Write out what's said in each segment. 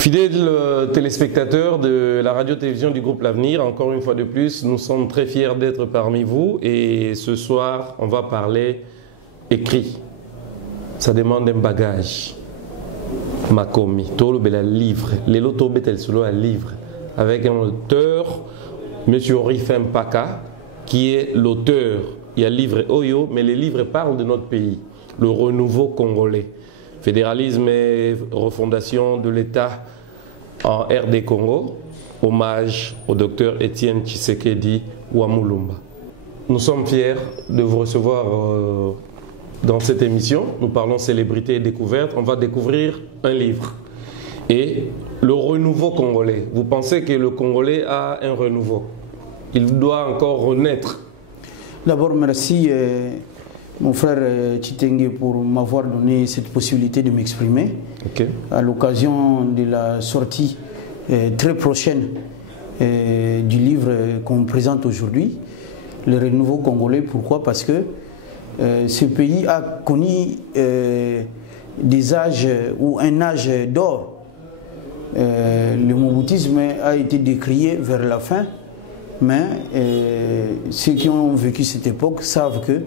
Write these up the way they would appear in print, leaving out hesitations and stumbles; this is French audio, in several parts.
Fidèles téléspectateurs de la radio-télévision du groupe L'Avenir, encore une fois de plus, nous sommes très fiers d'être parmi vous et ce soir, on va parler écrit. Ça demande un bagage. Makomi, tout le livre, les lotos betel solo un livre avec un auteur, Monsieur Orifem Paka, qui est l'auteur. Il y a le livre Oyo, mais les livres parlent de notre pays, le renouveau congolais. Fédéralisme et refondation de l'État en RD Congo, hommage au docteur Étienne Tshisekedi Wamulumba. Nous sommes fiers de vous recevoir dans cette émission. Nous parlons célébrité et découverte. On va découvrir un livre et le renouveau congolais. Vous pensez que le Congolais a un renouveau? Il doit encore renaître. D'abord, merci mon frère Chitengue pour m'avoir donné cette possibilité de m'exprimer à l'occasion de la sortie très prochaine du livre qu'on présente aujourd'hui, le renouveau congolais. Pourquoi? Parce que ce pays a connu des âges ou un âge d'or. Le moboutisme a été décrié vers la fin, mais ceux qui ont vécu cette époque savent que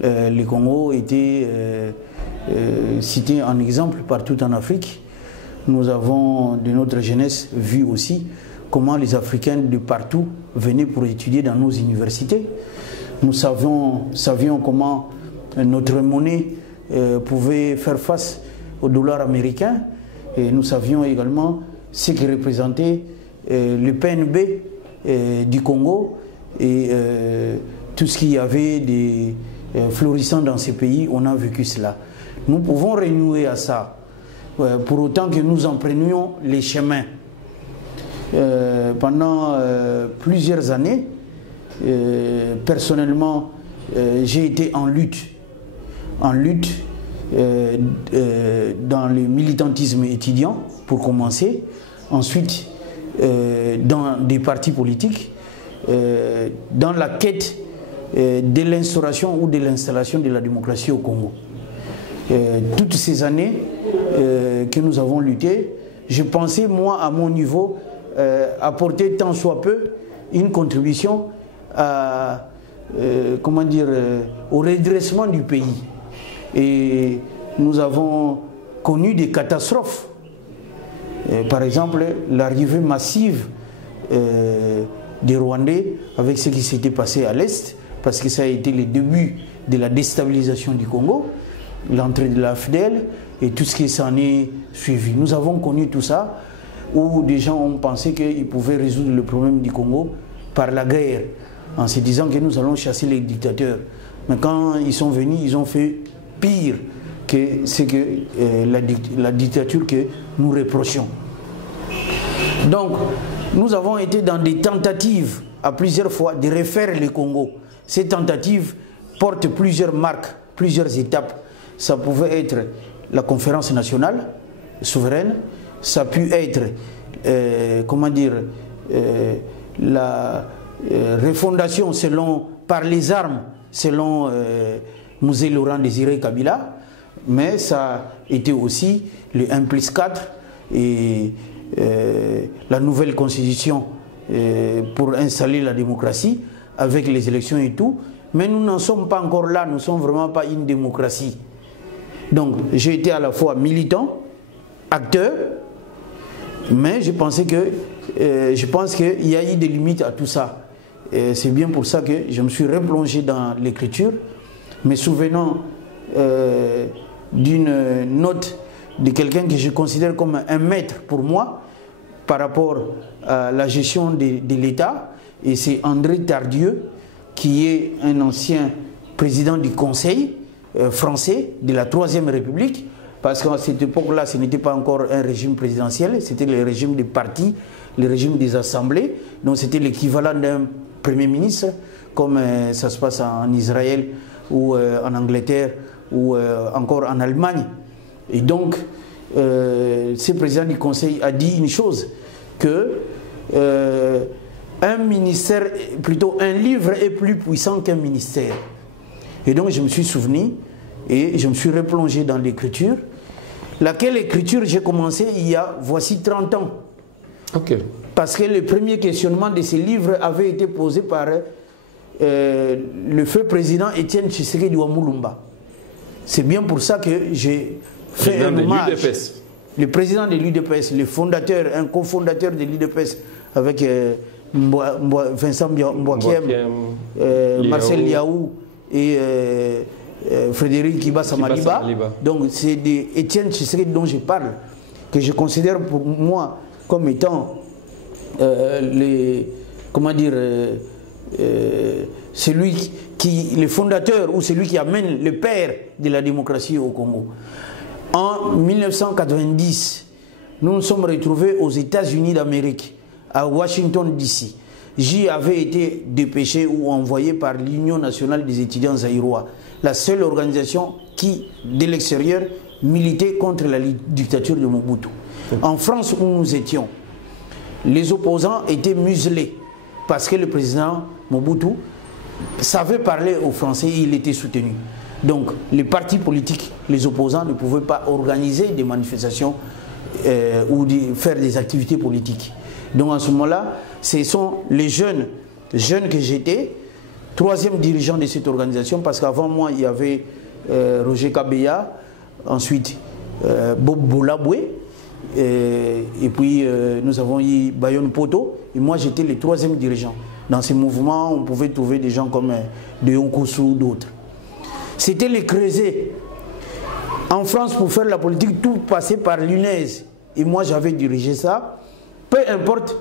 le Congo était cité en exemple partout en Afrique. Nous avons de notre jeunesse vu aussi comment les Africains de partout venaient pour étudier dans nos universités. Nous savions comment notre monnaie pouvait faire face au dollar américain et nous savions également ce que représentait le PNB du Congo et tout ce qu'il y avait de florissant dans ces pays. On a vécu cela. Nous pouvons renouer à ça pour autant que nous en prenions les chemins. Pendant plusieurs années, personnellement, j'ai été en lutte dans le militantisme étudiant pour commencer, ensuite dans des partis politiques, dans la quête de l'instauration ou de l'installation de la démocratie au Congo. Toutes ces années que nous avons lutté, je pensais, moi, à mon niveau, apporter tant soit peu une contribution à, au redressement du pays. Et nous avons connu des catastrophes. Par exemple, l'arrivée massive des Rwandais avec ce qui s'était passé à l'Est, parce que ça a été le début de la déstabilisation du Congo, l'entrée de la FDL et tout ce qui s'en est suivi. Nous avons connu tout ça, où des gens ont pensé qu'ils pouvaient résoudre le problème du Congo par la guerre, en se disant que nous allons chasser les dictateurs. Mais quand ils sont venus, ils ont fait pire que ce que la dictature que nous reprochons. Donc, nous avons été dans des tentatives à plusieurs fois de refaire le Congo. Ces tentatives portent plusieurs marques, plusieurs étapes. Ça pouvait être la conférence nationale souveraine, ça a pu être la refondation par les armes selon Mouzé Laurent Désiré Kabila, mais ça a été aussi le 1+4 et la nouvelle constitution pour installer la démocratie avec les élections et tout, mais nous n'en sommes pas encore là, nous ne sommes vraiment pas une démocratie. Donc j'ai été à la fois militant, acteur, mais je pense qu'il y a eu des limites à tout ça. C'est bien pour ça que je me suis replongé dans l'écriture, me souvenant d'une note de quelqu'un que je considère comme un maître pour moi par rapport à la gestion de l'État, et c'est André Tardieu, qui est un ancien président du Conseil français de la Troisième République, parce qu'à cette époque-là, ce n'était pas encore un régime présidentiel, c'était le régime des partis, le régime des assemblées, donc c'était l'équivalent d'un Premier ministre, comme ça se passe en Israël ou en Angleterre ou encore en Allemagne. Et donc, ce président du Conseil a dit une chose, que un ministère, plutôt un livre est plus puissant qu'un ministère. Et donc je me suis souvenu et je me suis replongé dans l'écriture laquelle écriture j'ai commencé il y a voici 30 ans. Parce que le premier questionnement de ces livres avait été posé par le feu président Étienne Tshisekedi Wamulumba. C'est bien pour ça que j'ai fait un hommage. Le président de l'UDPS, le fondateur, un cofondateur de l'UDPS avec Vincent Mbouakiem, Marcel Liaou et Frédéric Kibassa Maliba. Donc c'est d'Étienne Tshisekedi dont je parle, que je considère pour moi comme étant celui qui, le fondateur ou celui qui amène le père de la démocratie au Congo. En 1990, nous nous sommes retrouvés aux États-Unis d'Amérique, à Washington DC. J'y avais été dépêché ou envoyé par l'Union nationale des étudiants zaïrois, la seule organisation qui, de l'extérieur, militait contre la dictature de Mobutu. En France où nous étions, les opposants étaient muselés parce que le président Mobutu savait parler aux Français et il était soutenu. Donc les partis politiques, les opposants ne pouvaient pas organiser des manifestations ou faire des activités politiques. Donc en ce moment-là, ce sont les jeunes que j'étais, troisième dirigeant de cette organisation, parce qu'avant moi, il y avait Roger Kabeya, ensuite Bob Bolaboué, et puis nous avons eu Bayon Poto, et moi j'étais le troisième dirigeant. Dans ces mouvements, on pouvait trouver des gens comme De Yonkosu, d'autres. C'était les Creuset. En France, pour faire la politique, tout passait par l'UNES. Et moi, j'avais dirigé ça. Peu importe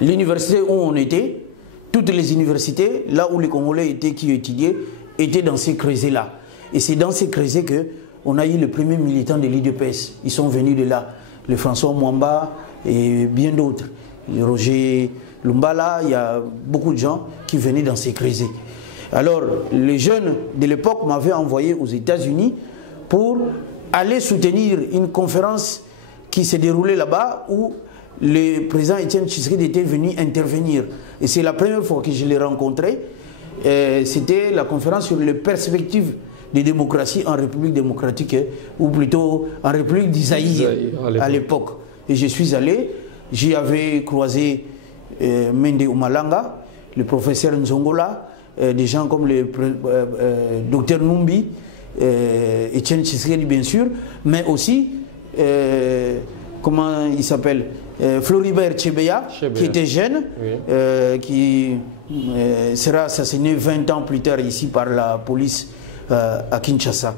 l'université où on était, toutes les universités, là où les Congolais étaient, qui étudiaient, étaient dans ces Creusets-là. Et c'est dans ces Creusets qu'on a eu le premier militant de l'IDPS. Ils sont venus de là. Le François Mwamba et bien d'autres. Le Roger Lumbala, il y a beaucoup de gens qui venaient dans ces Creusets. Alors, les jeunes de l'époque m'avaient envoyé aux États-Unis pour aller soutenir une conférence qui s'est déroulée là-bas où le président Étienne Tshisekedi était venu intervenir. Et c'est la première fois que je l'ai rencontré. C'était la conférence sur les perspectives de démocratie en République démocratique, ou plutôt en République d'Isaïe à l'époque. Et je suis allé, j'y avais croisé Mende Umalanga, le professeur Nzongola, des gens comme le docteur Numbi, Étienne Tshisekedi bien sûr, mais aussi, comment il s'appelle, Floribert Chebeya, qui était jeune, oui. Qui sera assassiné 20 ans plus tard ici par la police à Kinshasa.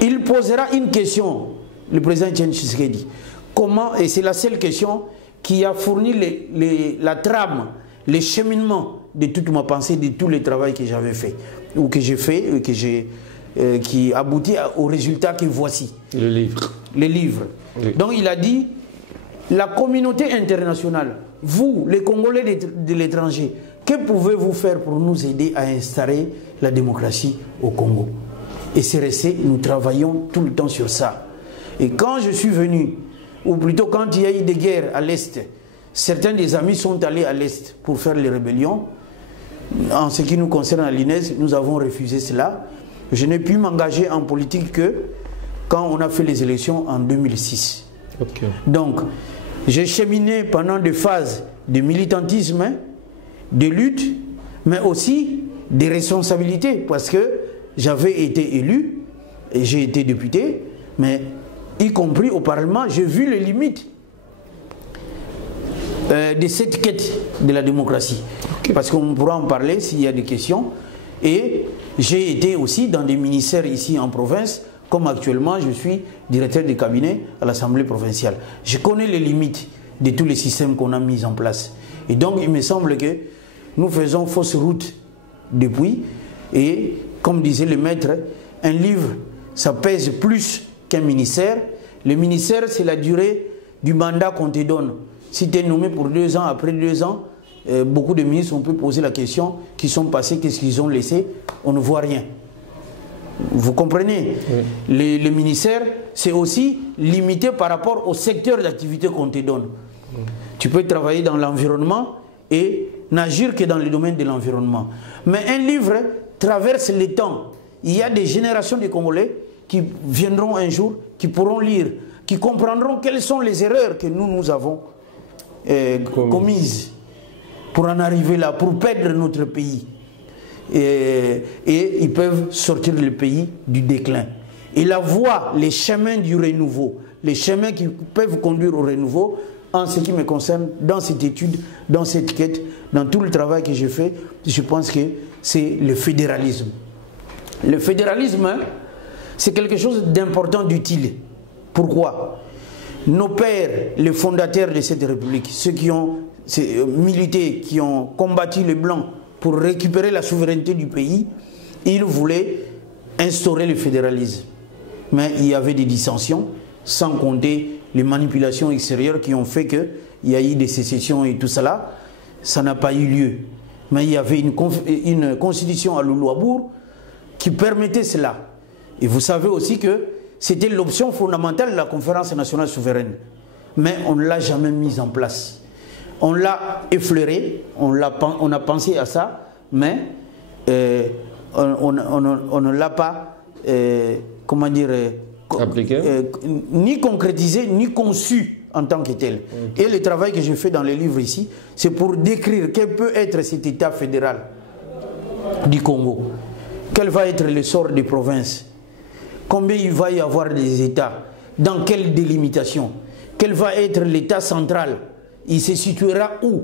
Il posera une question, le président Étienne Tshisekedi. Comment, et c'est la seule question qui a fourni la trame, les cheminements de toute ma pensée, de tout le travail que j'avais fait, ou que j'ai fait, qui aboutit au résultat que voici. Le livre. Les livres. Oui. Donc il a dit, la communauté internationale, vous, les Congolais de l'étranger, que pouvez-vous faire pour nous aider à installer la démocratie au Congo? Et c'est resté, nous travaillons tout le temps sur ça. Et quand je suis venu, ou plutôt quand il y a eu des guerres à l'Est, certains des amis sont allés à l'Est pour faire les rébellions. En ce qui nous concerne à l'INES, nous avons refusé cela. Je n'ai pu m'engager en politique que quand on a fait les élections en 2006. Okay. Donc, j'ai cheminé pendant des phases de militantisme, de lutte, mais aussi des responsabilités, parce que j'avais été élu et j'ai été député, mais y compris au Parlement, j'ai vu les limites de cette quête de la démocratie. Okay. Parce qu'on pourra en parler s'il y a des questions. Et j'ai été aussi dans des ministères ici en province, comme actuellement je suis directeur de cabinet à l'Assemblée provinciale. Je connais les limites de tous les systèmes qu'on a mis en place. Et donc il me semble que nous faisons fausse route depuis. Et comme disait le maître, un livre, ça pèse plus qu'un ministère. Le ministère, c'est la durée du mandat qu'on te donne. Si tu es nommé pour 2 ans, après 2 ans, beaucoup de ministres, on peut poser la question, qui sont passés, qu'est-ce qu'ils ont laissé? On ne voit rien. Vous comprenez? Oui. Le ministère, c'est aussi limité par rapport au secteur d'activité qu'on te donne. Oui. Tu peux travailler dans l'environnement et n'agir que dans le domaine de l'environnement. Mais un livre traverse le temps. Il y a des générations de Congolais qui viendront un jour, qui pourront lire, qui comprendront quelles sont les erreurs que nous avons commises pour en arriver là, pour perdre notre pays. Et ils peuvent sortir le pays du déclin. Et la voie, les chemins du renouveau, les chemins qui peuvent conduire au renouveau, en ce qui me concerne, dans cette étude, dans cette quête, dans tout le travail que j'ai fait, je pense que c'est le fédéralisme. Le fédéralisme, hein, c'est quelque chose d'important, d'utile. Pourquoi? Nos pères, les fondateurs de cette république, ceux qui ont milité, qui ont combattu les Blancs pour récupérer la souveraineté du pays, ils voulaient instaurer le fédéralisme. Mais il y avait des dissensions, sans compter les manipulations extérieures qui ont fait qu'il y a eu des sécessions et tout cela. Ça n'a pas eu lieu. Mais il y avait une constitution à Loulouabourg qui permettait cela. Et vous savez aussi que c'était l'option fondamentale de la conférence nationale souveraine. Mais on ne l'a jamais mise en place. On l'a effleuré, on a pensé à ça, mais on ne l'a pas, comment dire, ni concrétisé, ni conçu en tant que tel. Et le travail que j'ai fait dans les livres ici, c'est pour décrire quel peut être cet État fédéral du Congo. Quel va être le sort des provinces? Combien il va y avoir des États? Dans quelle délimitation? Quel va être l'État central? Il se situera où?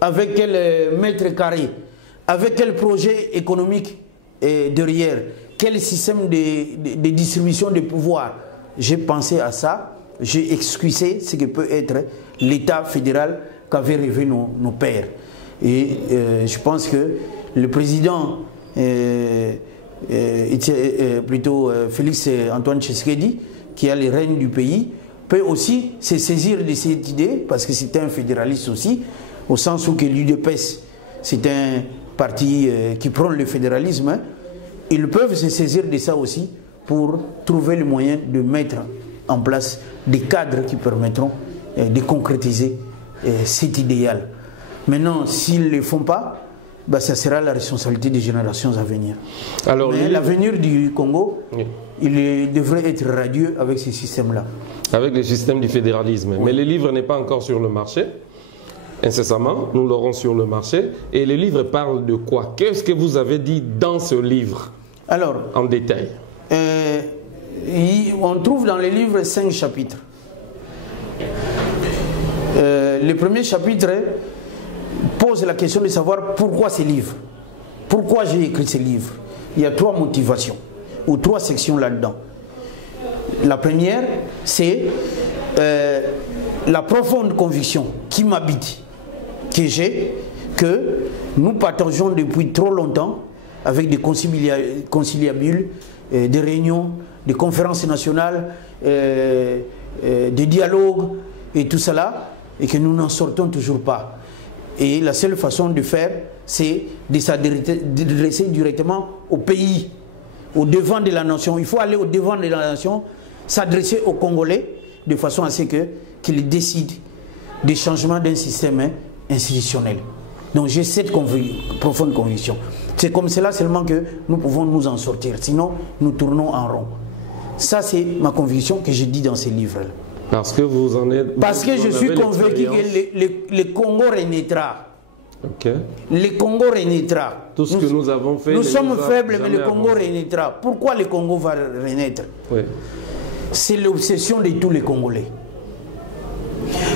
Avec quel mètre carré? Avec quel projet économique derrière? Quel système de distribution de pouvoir? J'ai pensé à ça, j'ai esquissé ce que peut être l'État fédéral qu'avaient rêvé nos pères. Et je pense que le président, Félix Antoine Tshisekedi, qui a les rênes du pays, peut aussi se saisir de cette idée, parce que c'est un fédéraliste aussi, au sens où que l'UDPS, c'est un parti qui prône le fédéralisme, hein. Ils peuvent se saisir de ça aussi pour trouver le moyen de mettre en place des cadres qui permettront de concrétiser cet idéal. Maintenant, s'ils ne le font pas, bah, ça sera la responsabilité des générations à venir. Mais l'avenir du Congo, oui, il devrait être radieux avec ce système-là. Avec le système du fédéralisme. Oui. Mais le livre n'est pas encore sur le marché. Incessamment, nous l'aurons sur le marché. Et le livre parle de quoi? Qu'est-ce que vous avez dit dans ce livre? Alors, en détail. On trouve dans le livre 5 chapitres. Le premier chapitre pose la question de savoir pourquoi ces livres. Pourquoi j'ai écrit ces livres? Il y a 3 motivations, ou 3 sections là-dedans. La première, c'est la profonde conviction qui m'habite, que j'ai, que nous partageons depuis trop longtemps avec des conciliabules, des réunions, des conférences nationales, des dialogues et tout cela, et que nous n'en sortons toujours pas. Et la seule façon de faire, c'est de s'adresser directement au pays, au devant de la nation. Il faut aller au devant de la nation, s'adresser aux Congolais de façon à ce qu'ils décident des changements d'un système institutionnel. Donc j'ai cette profonde conviction. C'est comme cela seulement que nous pouvons nous en sortir. Sinon, nous tournons en rond. Ça, c'est ma conviction que j'ai dit dans ces livres-là. Parce que vous en êtes... Parce que je suis convaincu que le Congo renaîtra. Okay. Le Congo renaîtra. Tout ce que nous avons fait... Nous sommes faibles, mais le Congo renaîtra. Pourquoi le Congo va renaître? Oui. C'est l'obsession de tous les Congolais.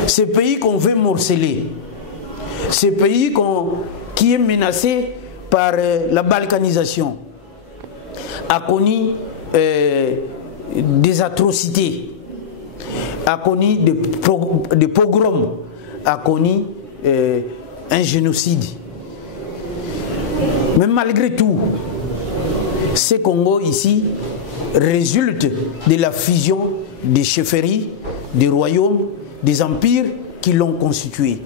Ce pays qu'on veut morceler, ce pays qui est menacé par la balkanisation, a connu des atrocités, a connu des pogroms, a connu un génocide. Mais malgré tout, ce Congo ici résulte de la fusion des chefferies, des royaumes, des empires qui l'ont constitué.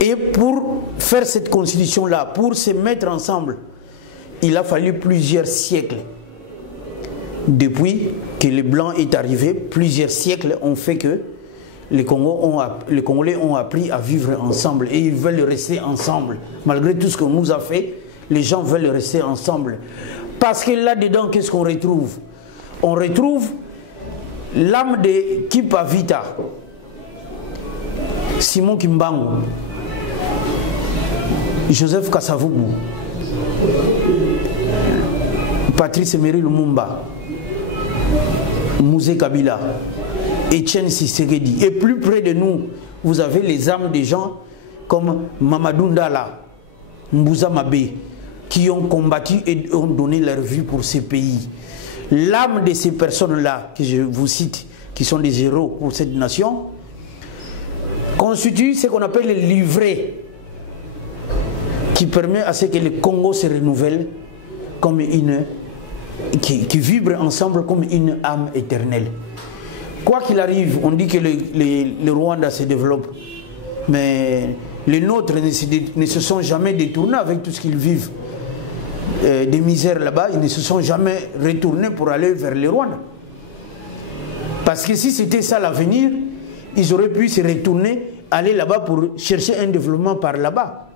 Et pour faire cette constitution-là, pour se mettre ensemble, il a fallu plusieurs siècles. Depuis que les Blancs est arrivé, plusieurs siècles ont fait que les Congolais ont appris à vivre ensemble et ils veulent rester ensemble. Malgré tout ce qu'on nous a fait, les gens veulent rester ensemble. Parce que là-dedans, qu'est-ce qu'on retrouve? on retrouve l'âme de Kipa Vita, Simon Kimbangu, Joseph Kasavubu, Patrice Emery Lumumba, Mouzé Kabila, Etienne Tshisekedi. Et plus près de nous, vous avez les âmes des gens comme Mamadou Ndala, Mbouza Mabé, qui ont combattu et ont donné leur vie pour ces pays. L'âme de ces personnes-là, que je vous cite, qui sont des héros pour cette nation, constitue ce qu'on appelle le livret, qui permet à ce que le Congo se renouvelle comme une... qui vibre ensemble comme une âme éternelle. Quoi qu'il arrive, on dit que le Rwanda se développe, mais les nôtres ne se sont jamais détournés avec tout ce qu'ils vivent. Des misères là-bas, ils ne se sont jamais retournés pour aller vers le Rwanda. Parce que si c'était ça l'avenir, ils auraient pu se retourner, aller là-bas pour chercher un développement par là-bas.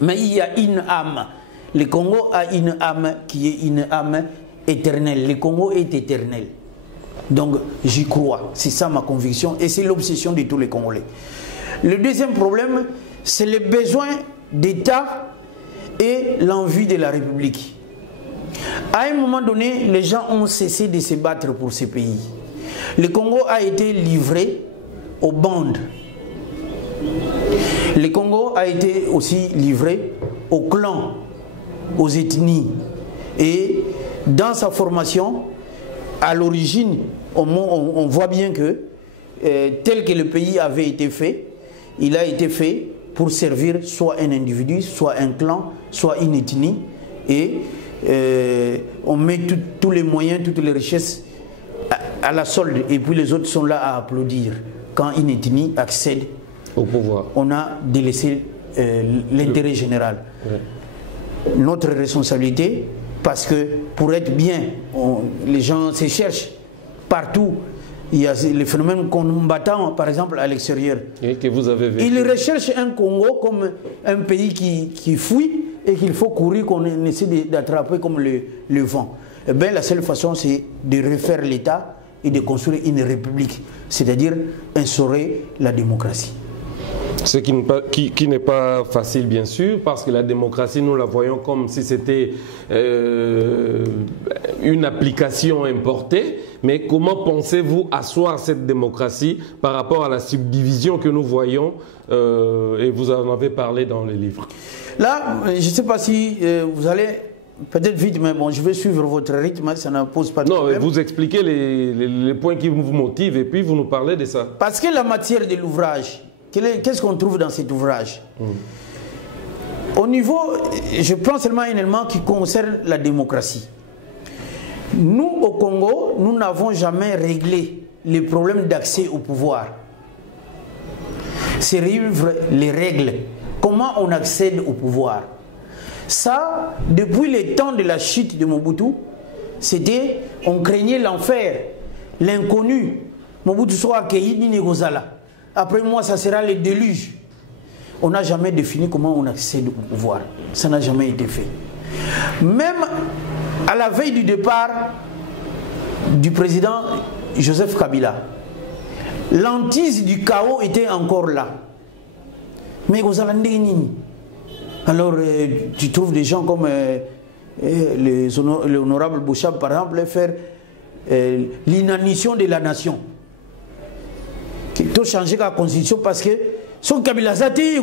Mais il y a une âme. Le Congo a une âme qui est une âme éternelle. Le Congo est éternel. Donc j'y crois. C'est ça ma conviction et c'est l'obsession de tous les Congolais. Le deuxième problème, c'est le besoin d'État et l'envie de la République. À un moment donné, les gens ont cessé de se battre pour ces pays. Le Congo a été livré aux bandes. Le Congo a été aussi livré aux clans, aux ethnies. Et dans sa formation, à l'origine, on voit bien que tel que le pays avait été fait, il a été fait pour servir soit un individu, soit un clan, soit une ethnie. Et on met tous les moyens, toutes les richesses à la solde. Et puis les autres sont là à applaudir. Quand une ethnie accède au pouvoir, on a délaissé l'intérêt général. Ouais. Notre responsabilité, parce que pour être bien, les gens se cherchent partout. Il y a les phénomènes combattants, par exemple, à l'extérieur. Et que vous avez vécu. Ils recherchent un Congo comme un pays qui fuit et qu'il faut courir, qu'on essaie d'attraper comme le vent. Eh bien, la seule façon, c'est de refaire l'État et de construire une république, c'est-à-dire instaurer la démocratie. Ce qui n'est pas facile, bien sûr, parce que la démocratie, nous la voyons comme si c'était une application importée. Mais comment pensez-vous asseoir cette démocratie par rapport à la subdivision que nous voyons et vous en avez parlé dans les livres? Là, je ne sais pas si vous allez... Peut-être vite, mais bon, je vais suivre votre rythme, ça ne pose pas de problème. Non, vous expliquez les points qui vous motivent et puis vous nous parlez de ça. Parce que la matière de l'ouvrage... Qu'est-ce qu'on trouve dans cet ouvrage? Au niveau, je prends seulement un élément qui concerne la démocratie. Nous, au Congo, nous n'avons jamais réglé les problèmes d'accès au pouvoir. C'est les règles. Comment on accède au pouvoir? Ça, depuis le temps de la chute de Mobutu, c'était, on craignait l'enfer, l'inconnu. Mobutu soit accueilli ni Gozala. Après moi, ça sera le déluge. On n'a jamais défini comment on accède au pouvoir. Ça n'a jamais été fait. Même à la veille du départ du président Joseph Kabila, l'hantise du chaos était encore là. Mais alors, tu trouves des gens comme l'honorable Bouchab, par exemple, faire l'inanition de la nation. Qui ont changé la constitution parce que son Kabila Zati,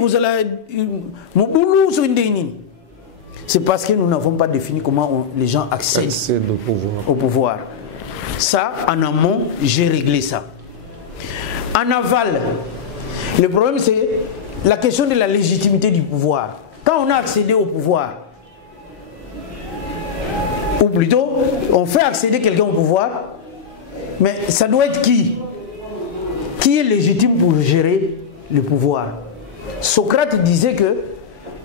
c'est parce que nous n'avons pas défini comment les gens accèdent au pouvoir. Ça, en amont, j'ai réglé ça. En aval, le problème c'est la question de la légitimité du pouvoir. Quand on a accédé au pouvoir, ou plutôt, on fait accéder quelqu'un au pouvoir, mais ça doit être qui? Qui est légitime pour gérer le pouvoir? Socrate disait que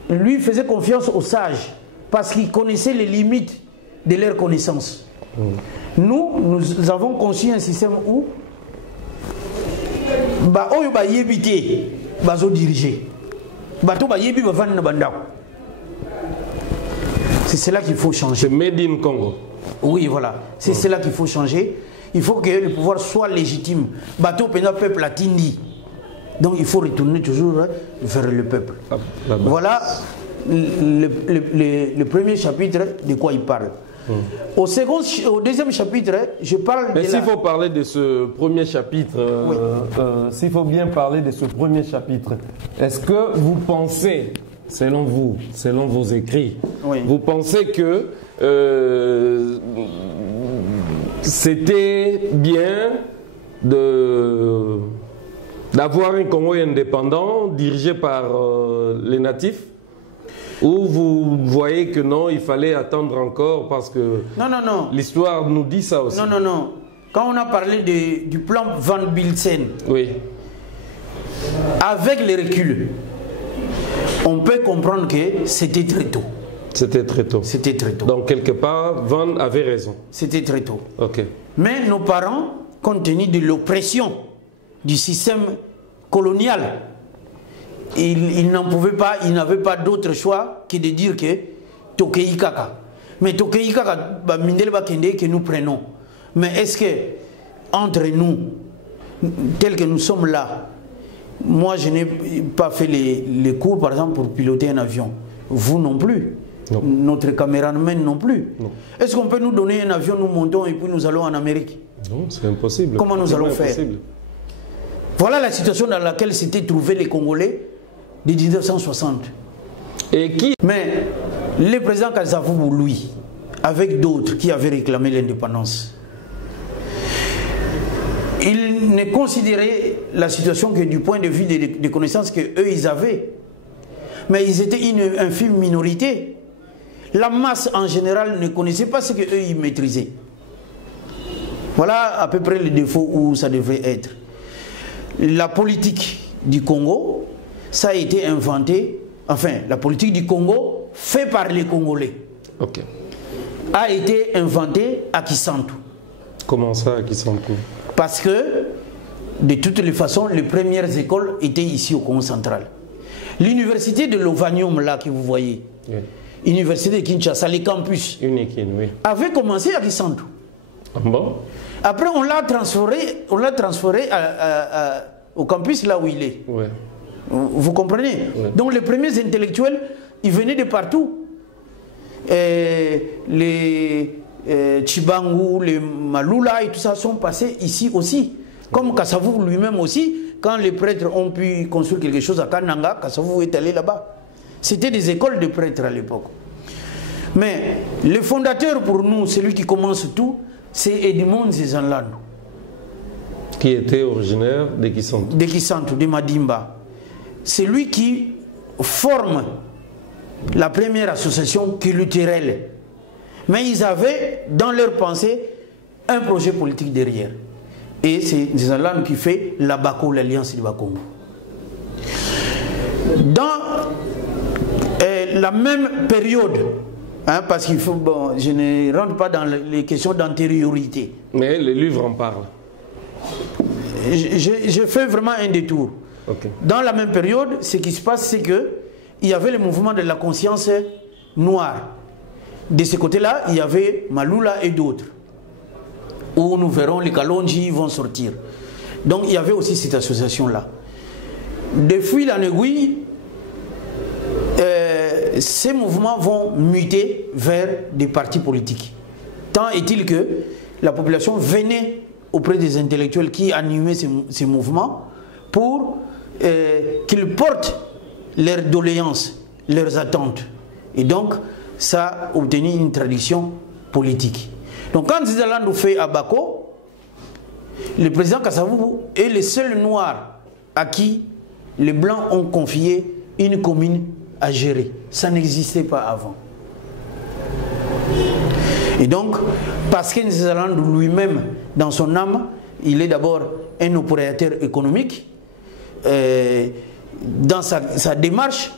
lui faisait confiance aux sages parce qu'il connaissait les limites de leur connaissance. Nous avons conçu un système où c'est cela qu'il faut changer. C'est Made in Congo. Oui, voilà. C'est cela qu'il faut changer. Il faut que le pouvoir soit légitime. Bateau, peuple a tindi. Donc il faut retourner toujours vers le peuple. Voilà le premier chapitre de quoi il parle. Au deuxième chapitre, je parle Mais s'il faut parler de ce premier chapitre, s'il faut bien parler de ce premier chapitre, est-ce que vous pensez, selon vous, selon vos écrits, vous pensez que c'était bien d'avoir un Congo indépendant dirigé par les natifs? Ou vous voyez que non, il fallait attendre encore parce que l'histoire nous dit ça aussi? Non. Quand on a parlé du plan Van Bilsen, avec les reculs, on peut comprendre que c'était très tôt. C'était très tôt. C'était très tôt. Donc quelque part, Van avait raison. C'était très tôt. Ok. Mais nos parents, compte tenu de l'oppression du système colonial, ils n'en pouvaient pas, ils n'avaient pas d'autre choix que de dire que Tokei Kaka. Mais Tokei Kaka, que nous prenons. Mais est-ce que, entre nous, tels que nous sommes là, moi je n'ai pas fait les cours, par exemple, pour piloter un avion. Vous non plus. Non. Notre caméraman non plus. Est-ce qu'on peut nous donner un avion, nous montons et puis nous allons en Amérique? Non, c'est impossible. Comment nous allons faire? Voilà la situation dans laquelle s'étaient trouvés les Congolais de 1960. Mais le président Kasavubu, lui, avec d'autres qui avaient réclamé l'indépendance, il ne considérait la situation que du point de vue des connaissances qu'eux ils avaient. Mais ils étaient une infime minorité. La masse en général ne connaissait pas ce qu'eux ils maîtrisaient. Voilà à peu près le défaut où ça devrait être. La politique du Congo, ça a été inventé, enfin, la politique du Congo, fait par les Congolais, a été inventée à Kisantu. Comment ça, à Kisantu? Parce que, de toutes les façons, les premières écoles étaient ici au Congo central. L'université de Lovanium, là, que vous voyez, l'université de Kinshasa, les campus, avait commencé à Kisantu. Bon. Après, on l'a transféré au campus là où il est. Vous comprenez? Donc les premiers intellectuels, ils venaient de partout. Les Chibangu, les Malula et tout ça sont passés ici aussi. Comme Kasavubu lui-même aussi, quand les prêtres ont pu construire quelque chose à Kananga, Kasavubu est allé là-bas. C'était des écoles de prêtres à l'époque. Mais le fondateur pour nous, celui qui commence tout, c'est Edmond Zezanlando. Qui était originaire de Kisantu. De Kisantu, de Madimba. C'est lui qui forme la première association culturelle. Mais ils avaient dans leur pensée un projet politique derrière. Et c'est Zezanlando qui fait l'ABACO, l'Alliance du Bakongo. Dans la même période, parce qu'il faut, bon, je ne rentre pas dans les questions d'antériorité. Mais le livre en parle. Je fais vraiment un détour. Dans la même période, ce qui se passe, c'est qu'il y avait le mouvement de la conscience noire. De ce côté-là, il y avait Malula et d'autres. Où nous verrons les Kalonji vont sortir. Donc il y avait aussi cette association-là. Depuis la aiguille, ces mouvements vont muter vers des partis politiques. Tant est-il que la population venait auprès des intellectuels qui animaient ces mouvements pour qu'ils portent leurs doléances, leurs attentes. Et donc, ça a obtenu une tradition politique. Donc, quand Zezanlando fait Abako, le président Kasavubu est le seul noir à qui les Blancs ont confié une commune à gérer. Ça n'existait pas avant. Et donc, parce que Zezanlando lui-même, dans son âme, il est d'abord un opérateur économique, dans sa démarche,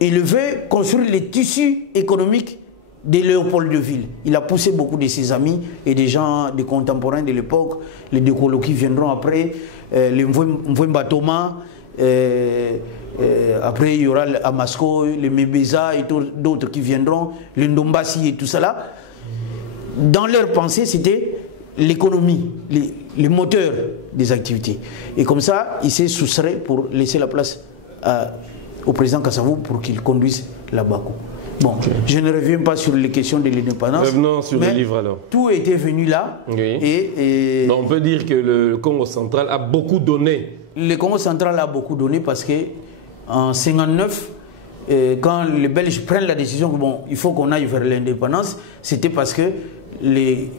il veut construire les tissus économiques de Léopoldville. Il a poussé beaucoup de ses amis et des gens, des contemporains de l'époque, les Dekolo qui viendront après, les Mvemba Thomas, après il y aura Amasco, les Mebeza et d'autres qui viendront, les Ndombasi et tout cela. dans leur pensée, c'était l'économie, les moteurs des activités. Et comme ça, il s'est soustrait pour laisser la place au président Kassavou pour qu'il conduise la BACO. Bon, je ne reviens pas sur les questions de l'indépendance. Revenons sur le livre alors. Tout était venu là. Et on peut dire que le Congo central a beaucoup donné. Le Congo central a beaucoup donné parce qu'en 1959, quand les Belges prennent la décision que bon, il faut qu'on aille vers l'indépendance, c'était parce que les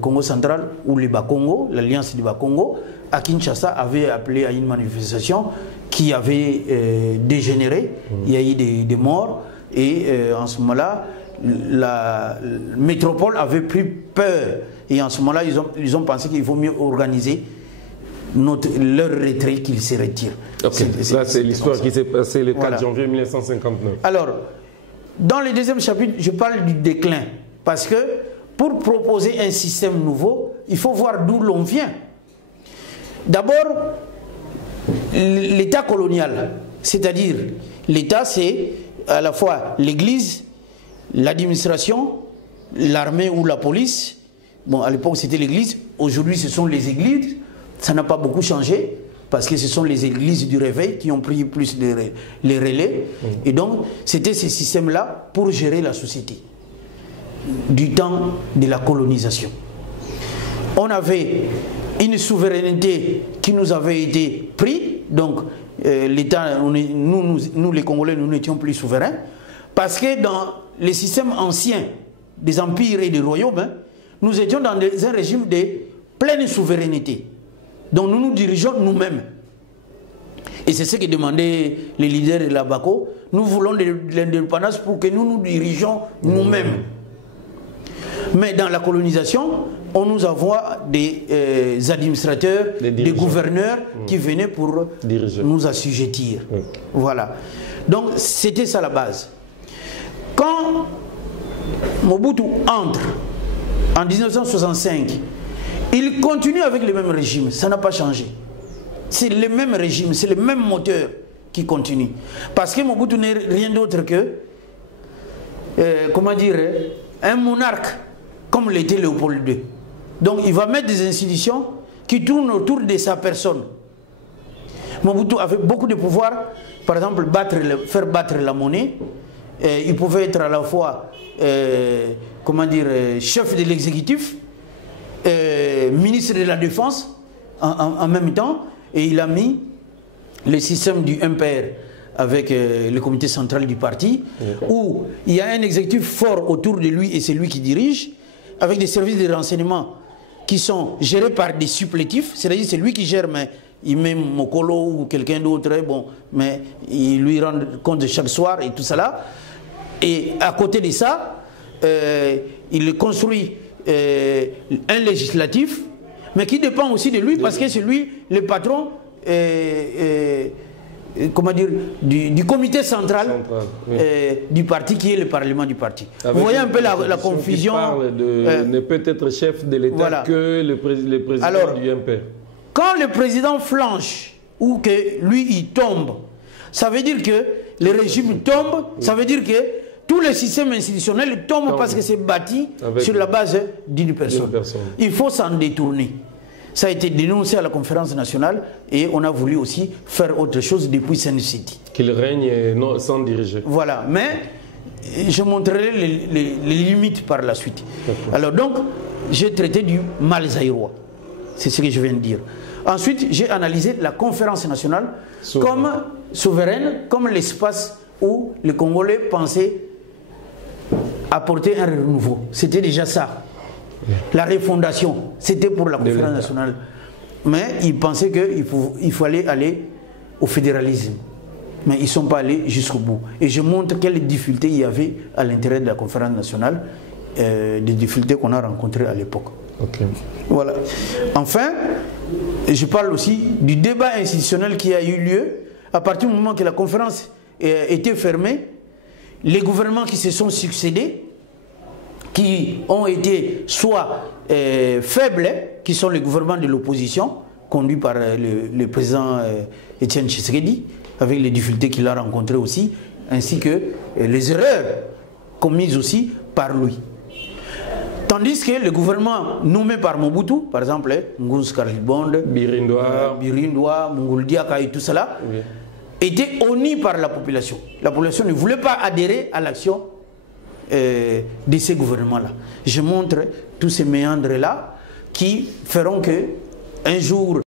Congo central ou les Bas-Congo, l'alliance du Bas-Congo, à Kinshasa avait appelé à une manifestation qui avait dégénéré. Il y a eu des morts. Et en ce moment-là, la métropole avait pris peur. Et en ce moment-là, ils ont pensé qu'il vaut mieux organiser leur retrait, qu'ils se retirent. Ça, c'est l'histoire qui s'est passée le 4 janvier 1959. Alors, dans le deuxième chapitre, je parle du déclin. Parce que pour proposer un système nouveau, il faut voir d'où l'on vient. D'abord, l'État colonial. C'est-à-dire, l'État, c'est à la fois l'Église, l'administration, l'armée ou la police. Bon, à l'époque, c'était l'Église. Aujourd'hui, ce sont les églises. Ça n'a pas beaucoup changé parce que ce sont les églises du réveil qui ont pris plus les relais. Et donc, c'était ce système-là pour gérer la société du temps de la colonisation. On avait une souveraineté qui nous avait été prise. Donc, l'État, nous les Congolais, nous n'étions plus souverains. Parce que dans les systèmes anciens des empires et des royaumes, nous étions dans un régime de pleine souveraineté. Donc nous nous dirigeons nous-mêmes. Et c'est ce que demandaient les leaders de la BACO. Nous voulons de l'indépendance pour que nous nous dirigeons nous-mêmes. Mais dans la colonisation, on nous envoie des administrateurs, des gouverneurs qui venaient pour nous assujettir. Voilà. Donc c'était ça la base. Quand Mobutu entre en 1965, il continue avec le même régime, ça n'a pas changé. C'est le même régime, c'est le même moteur qui continue. Parce que Mobutu n'est rien d'autre que, comment dire, un monarque comme l'était Léopold II. Donc il va mettre des institutions qui tournent autour de sa personne. Mobutu avait beaucoup de pouvoir, par exemple faire battre la monnaie. Il pouvait être à la fois comment dire, chef de l'exécutif, ministre de la Défense en même temps, et il a mis le système du MPR avec le comité central du parti, où il y a un exécutif fort autour de lui et c'est lui qui dirige, avec des services de renseignement qui sont gérés par des supplétifs, c'est-à-dire c'est lui qui gère, mais il met Mokolo ou quelqu'un d'autre, bon, mais il lui rend compte chaque soir et tout ça là. Et à côté de ça, il construit un législatif, mais qui dépend aussi de lui, parce que c'est lui le patron comment dire, du comité central, du parti, qui est le parlement du parti. Vous voyez un peu la confusion. Ne peut être chef de l'État que le président du MPR. Quand le président flanche ou que lui il tombe, ça veut dire que le régime tombe, ça veut dire que tout le système institutionnel tombe parce que c'est bâti sur la base d'une personne. Il faut s'en détourner. Ça a été dénoncé à la conférence nationale et on a voulu aussi faire autre chose depuis Sun City. Qu'il règne sans diriger. Voilà, mais je montrerai les limites par la suite. Alors donc, j'ai traité du mal zaïrois. C'est ce que je viens de dire. Ensuite, j'ai analysé la conférence nationale comme souveraine, comme l'espace où les Congolais pensaient apporter un renouveau. C'était déjà ça. La refondation, c'était pour la conférence nationale. Mais ils pensaient qu'il fallait aller au fédéralisme. Mais ils ne sont pas allés jusqu'au bout. Et je montre quelles difficultés il y avait à l'intérieur de la conférence nationale, des difficultés qu'on a rencontrées à l'époque. Voilà. Enfin, je parle aussi du débat institutionnel qui a eu lieu à partir du moment que la conférence était fermée. Les gouvernements qui se sont succédés, qui ont été soit faibles, qui sont les gouvernements de l'opposition, conduits par le président Étienne Tshisekedi, avec les difficultés qu'il a rencontrées aussi, ainsi que les erreurs commises aussi par lui. Tandis que le gouvernement nommé par Mobutu, par exemple, Nguz Karlibonde, Birindoa, Munguldiaka et tout cela, était honni par la population. La population ne voulait pas adhérer à l'action de ces gouvernements-là. Je montre tous ces méandres-là qui feront que un jour